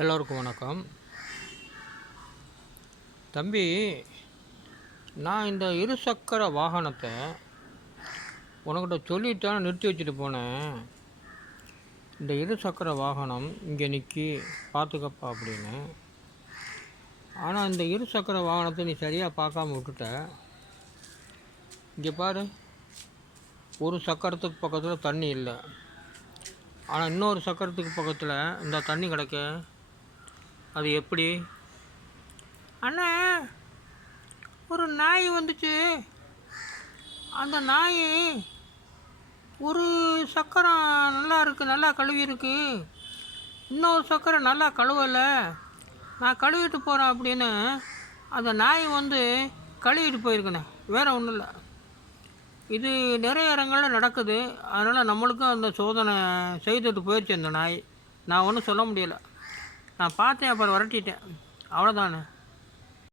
எல்லோருக்கும் வணக்கம். தம்பி, நான் இந்த இருசக்கர வாகனத்தை உனக்கிட்ட சொல்லிட்டான் நிறுத்தி வச்சுட்டு போனேன். இந்த இருசக்கர வாகனம் இங்கே நிற்கி பார்த்துக்கப்பா அப்படின்னு. ஆனால் இந்த இருசக்கர வாகனத்தை நீ சரியாக பார்க்காம விட்டுட்ட. இங்கே பாரு, ஒரு சக்கரத்துக்கு பக்கத்தில் தண்ணி இல்லை, ஆனால் இன்னொரு சக்கரத்துக்கு பக்கத்தில் இந்த தண்ணி கிடக்க. அது எப்படி? அண்ணா, ஒரு நாய் வந்துச்சு. அந்த நாய் ஒரு சக்கரம் நல்லா இருக்குது, நல்லா கழுவி இருக்கு, இன்னொரு சக்கரம் நல்லா கழுவலை, நான் கழுவிட்டு போகிறேன் அப்படின்னு அந்த நாய் வந்து கழுவிட்டு போயிருக்கேண்ணே. வேறு ஒன்றும் இல்லை. இது நிறைய இடங்களில் நடக்குது. அதனால் நம்மளுக்கும் அந்த சோதனை செய்துட்டு போயிடுச்சு அந்த நாய். நான் ஒன்றும் சொல்ல முடியலை. நான் பார்த்தேன், அப்புறம் விரட்டிட்டேன், அவ்வளோதானே.